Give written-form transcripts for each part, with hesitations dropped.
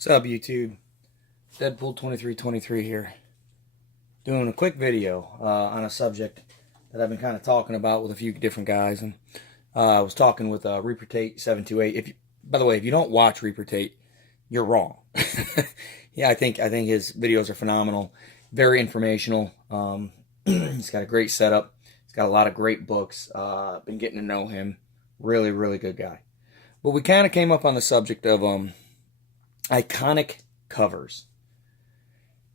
What's up, YouTube? Deadpool 2323 here. Doing a quick video on a subject that I've been kind of talking about with a few different guys. And I was talking with Reaper Tate 728. By the way, if you don't watch Reaper Tate, you're wrong. Yeah, I think his videos are phenomenal. Very informational. He's got a great setup. He's got a lot of great books. Been getting to know him. Really, really good guy. But we kind of came up on the subject of iconic covers.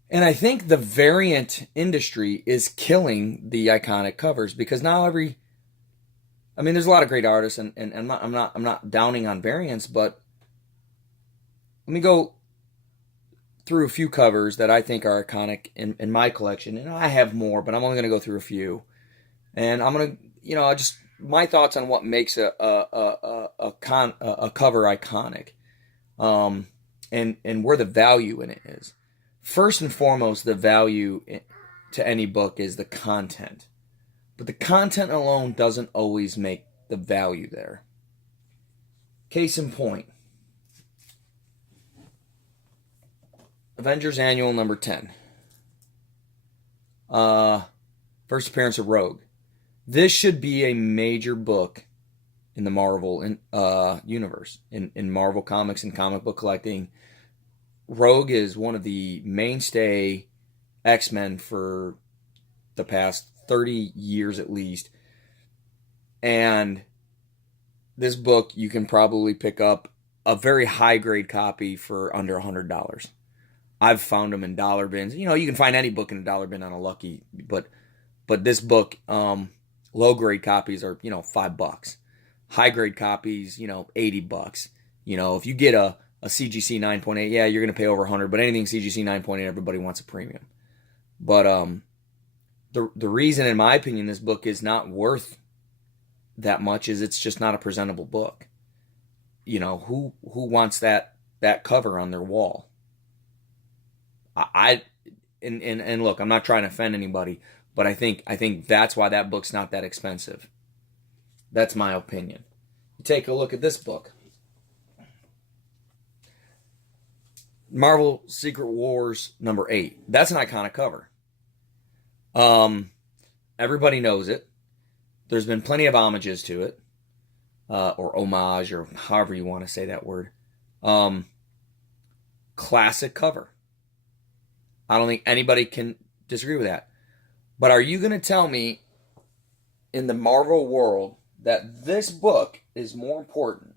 And I think the variant industry is killing the iconic covers because now there's a lot of great artists, and I'm not downing on variants, but let me go through a few covers that I think are iconic in my collection. And I have more, but I'm only going to go through a few. And I'm going to, just my thoughts on what makes a cover iconic. And where the value in it is. First and foremost, the value to any book is the content. But the content alone doesn't always make the value there. Case in point. Avengers Annual number 10. First appearance of Rogue. This should be a major book in the Marvel universe, in Marvel Comics and comic book collecting. Rogue is one of the mainstay X-Men for the past 30 years at least. And this book, you can probably pick up a very high-grade copy for under $100. I've found them in dollar bins. You can find any book in a dollar bin on a lucky, but this book, low-grade copies are, $5. High-grade copies, $80. If you get a CGC 9.8, yeah, you're going to pay over 100, but anything CGC 9.8, everybody wants a premium. But the reason, in my opinion, this book is not worth that much is it's just not a presentable book. Who wants that cover on their wall? And look, I'm not trying to offend anybody, but I think that's why that book's not that expensive. That's my opinion. You take a look at this book. Marvel Secret Wars number 8. That's an iconic cover. Everybody knows it. There's been plenty of homages to it. Or homage, or however you want to say that word. Classic cover. I don't think anybody can disagree with that. But are you going to tell me in the Marvel world that this book is more important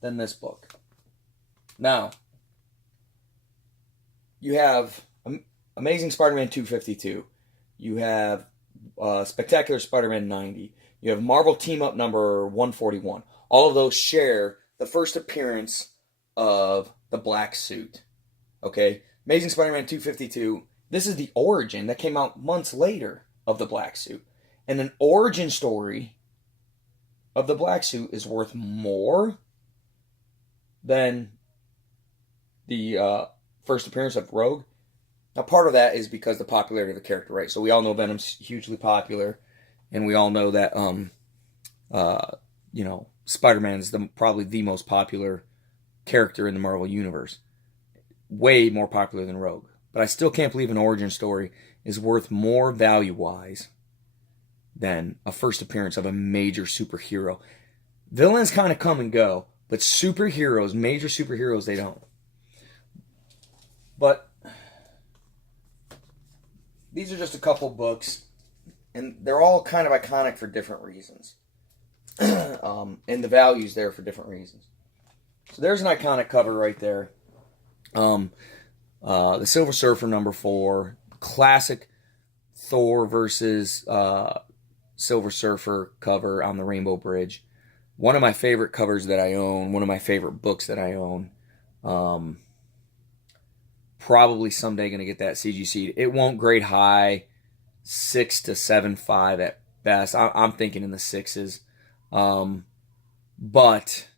than this book? Now, you have Amazing Spider-Man 252. You have Spectacular Spider-Man 90. You have Marvel Team Up number 141. All of those share the first appearance of the black suit. Okay? Amazing Spider-Man 252. This is the origin that came out months later of the black suit. And an origin story of the black suit is worth more than the first appearance of Rogue. Now, part of that is because the popularity of the character, right? So we all know Venom's hugely popular, and we all know that Spider-Man's probably the most popular character in the Marvel universe. Way more popular than Rogue. But I still can't believe an origin story is worth more value-wise than a first appearance of a major superhero. Villains kind of come and go, but superheroes, major superheroes, they don't. But these are just a couple books, and they're all kind of iconic for different reasons. And the value's there for different reasons. So there's an iconic cover right there. The Silver Surfer number 4, classic Thor versus Silver Surfer cover on the Rainbow Bridge. One of my favorite covers that I own, one of my favorite books that I own. Probably someday going to get that CGC. It won't grade high, 6 to 7.5 at best. I'm thinking in the 6s. But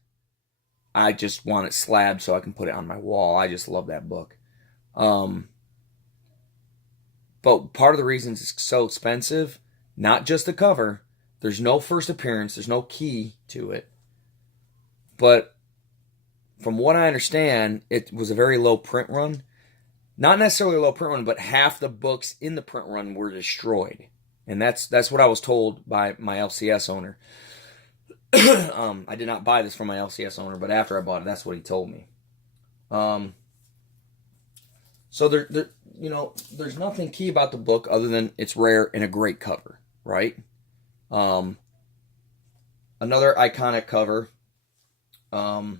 I just want it slabbed so I can put it on my wall. I just love that book. But part of the reason it's so expensive, not just the cover. There's no first appearance. There's no key to it. But from what I understand, it was a very low print run. Not necessarily a low print run, but half the books in the print run were destroyed. And that's what I was told by my LCS owner. I did not buy this from my LCS owner, but after I bought it, that's what he told me. So there's nothing key about the book other than it's rare and a great cover, right? Another iconic cover, or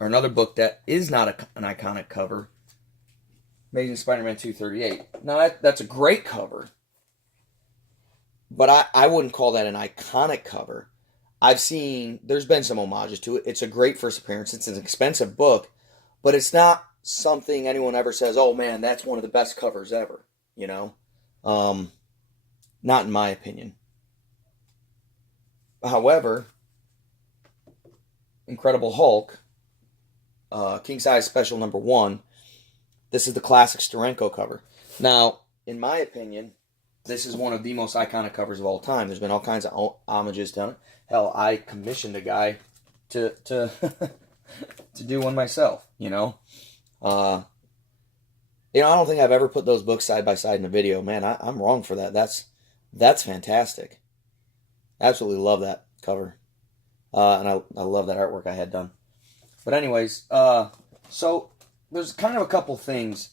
another book that is not an iconic cover, Amazing Spider-Man 238. Now that's a great cover, but I wouldn't call that an iconic cover. There's been some homages to it. It's a great first appearance. It's an expensive book, but it's not something anyone ever says, oh man, that's one of the best covers ever, not in my opinion. However, Incredible Hulk, King Size Special number 1, this is the classic Steranko cover. Now, in my opinion, this is one of the most iconic covers of all time. There's been all kinds of homages done. Hell, I commissioned a guy to to do one myself, I don't think I've ever put those books side by side in a video. Man, I'm wrong for that. That's fantastic. Absolutely love that cover. And I love that artwork I had done. But anyways, so there's kind of a couple things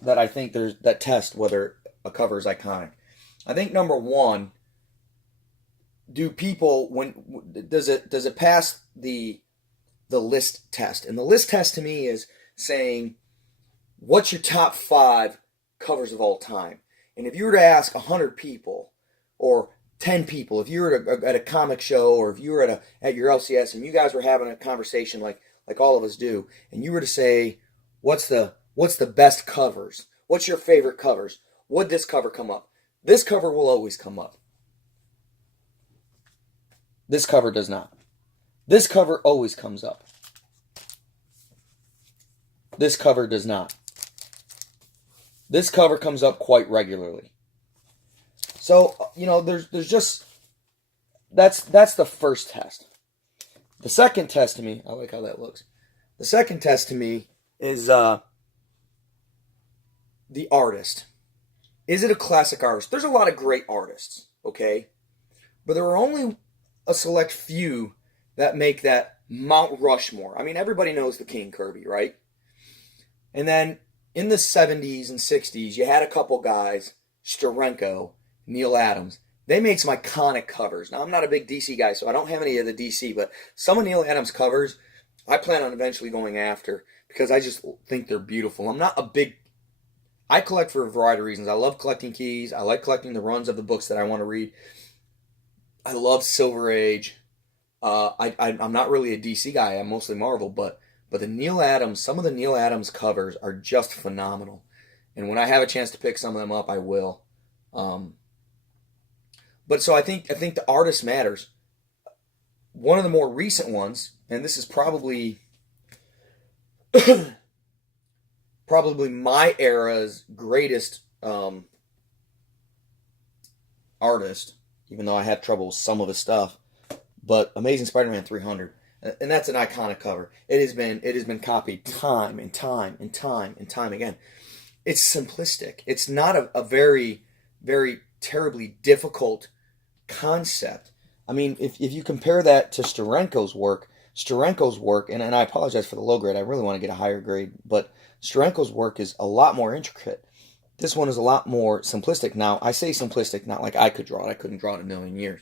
that I think that test whether a cover is iconic. I think number one, does it pass the list test? And the list test to me is saying, what's your top 5 covers of all time? And if you were to ask 100 people or 10 people, if you were at a comic show or if you were at your LCS and you guys were having a conversation like all of us do, and you were to say, what's the best covers? What's your favorite covers? Would this cover come up? This cover will always come up. This cover does not. This cover always comes up. This cover does not. This cover comes up quite regularly. So, there's just, that's the first test. The second test to me, I like how that looks. The second test to me is the artist. Is it a classic artist? There's a lot of great artists, okay? But there are only a select few that make that Mount Rushmore. I mean, everybody knows the King Kirby, right? And then in the 70s and 60s, you had a couple guys, Steranko, Neil Adams. They made some iconic covers. Now, I'm not a big DC guy, so I don't have any of the DC, but some of Neil Adams' covers, I plan on eventually going after because I just think they're beautiful. I collect for a variety of reasons. I love collecting keys. I like collecting the runs of the books that I want to read. I love Silver Age. I'm not really a DC guy. I'm mostly Marvel, but the Neil Adams, some of the Neil Adams covers are just phenomenal. And when I have a chance to pick some of them up, I will. But so I think the artist matters. One of the more recent ones, and this is probably my era's greatest artist, even though I have trouble with some of his stuff, but Amazing Spider-Man 300. And that's an iconic cover. It has been copied time and time and time and time again. It's simplistic. It's not a very, very terribly difficult concept. I mean, if you compare that to Steranko's work, and I apologize for the low grade, I really want to get a higher grade, but Steranko's work is a lot more intricate. This one is a lot more simplistic. Now, I say simplistic, not like I could draw it. I couldn't draw it in a million years.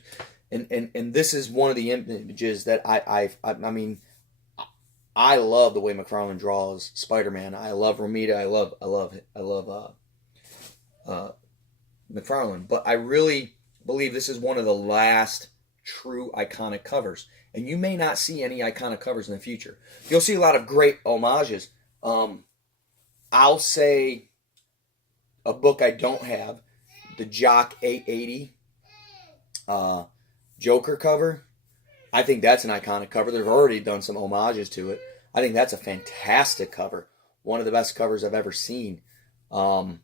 And this is one of the images that I mean, I love the way McFarlane draws Spider-Man. I love Romita. I love McFarlane. But I really believe this is one of the last true iconic covers. And you may not see any iconic covers in the future. You'll see a lot of great homages. I'll say a book I don't have, the Jock 880 Joker cover. I think that's an iconic cover. They've already done some homages to it. I think that's a fantastic cover. One of the best covers I've ever seen. But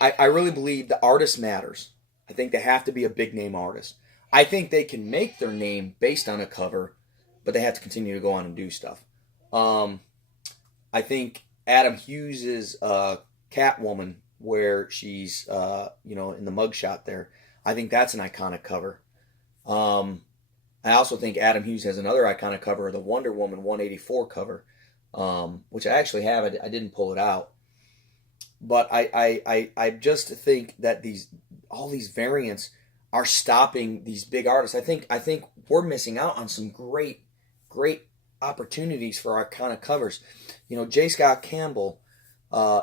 I really believe the artist matters. I think they have to be a big name artist. I think they can make their name based on a cover, but they have to continue to go on and do stuff. I think Adam Hughes's Catwoman, where she's in the mugshot there, I think that's an iconic cover. I also think Adam Hughes has another iconic cover, the Wonder Woman 184 cover, which I actually have. I didn't pull it out, but I just think that all these variants are stopping these big artists. I think we're missing out on some great opportunities for iconic covers. J. Scott Campbell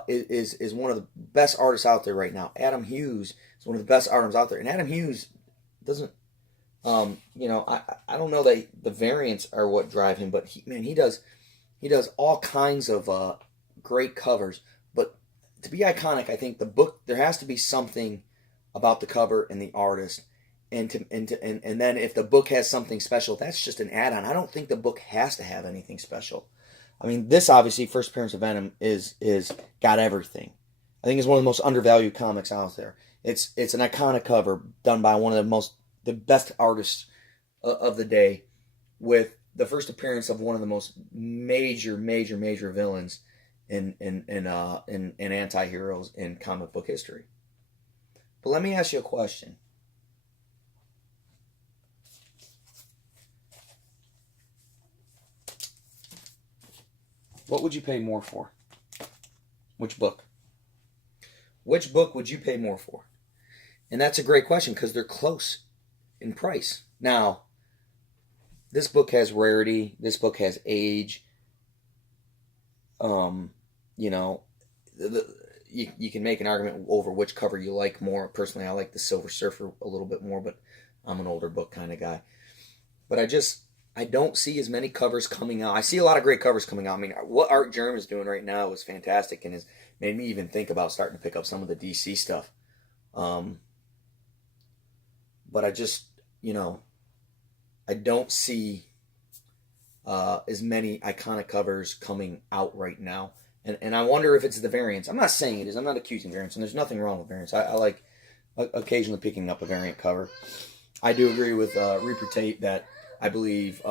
is one of the best artists out there right now. Adam Hughes is one of the best artists out there, and Adam Hughes doesn't. I don't know that the variants are what drive him, but he does all kinds of great covers. But to be iconic, I think the book, there has to be something about the cover and the artist, and then if the book has something special, that's just an add-on. I don't think the book has to have anything special. I mean, this obviously, First Appearance of Venom is got everything. I think it's one of the most undervalued comics out there. It's an iconic cover done by one of the best artists of the day, with the first appearance of one of the most major villains in anti-heroes in comic book history. But let me ask you a question. What would you pay more for? Which book? Which book would you pay more for? And that's a great question, because they're close in price. Now, this book has rarity. This book has age. You can make an argument over which cover you like more. Personally, I like the Silver Surfer a little bit more, but I'm an older book kind of guy. But I don't see as many covers coming out. I see a lot of great covers coming out. I mean, what Art Germ is doing right now is fantastic, and has made me even think about starting to pick up some of the DC stuff. But I just, I don't see as many iconic covers coming out right now. And I wonder if it's the variants. I'm not saying it is. I'm not accusing variants, and there's nothing wrong with variants. I like occasionally picking up a variant cover. I do agree with Reaper Tate that I believe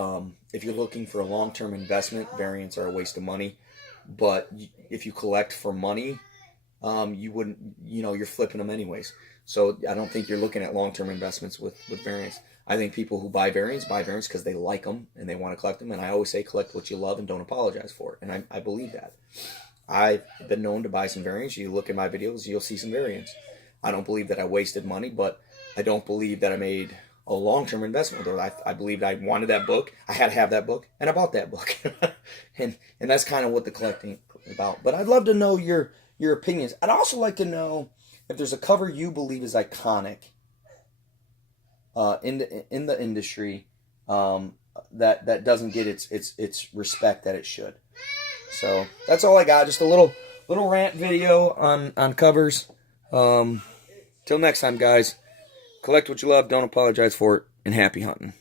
if you're looking for a long-term investment, variants are a waste of money. But if you collect for money, you wouldn't, you're flipping them anyways. So I don't think you're looking at long-term investments with variants. I think people who buy variants because they like them and they want to collect them. And I always say collect what you love and don't apologize for it. And I believe that. I've been known to buy some variants. You look at my videos, you'll see some variants. I don't believe that I wasted money, but I don't believe that I made a long-term investment with it. I believed I wanted that book. I had to have that book, and I bought that book. and that's kind of what the collecting is about. But I'd love to know your opinions. I'd also like to know if there's a cover you believe is iconic in the industry that doesn't get its respect that it should. So that's all I got. Just a little rant video on covers. Till next time, guys. Collect what you love, don't apologize for it, and happy hunting.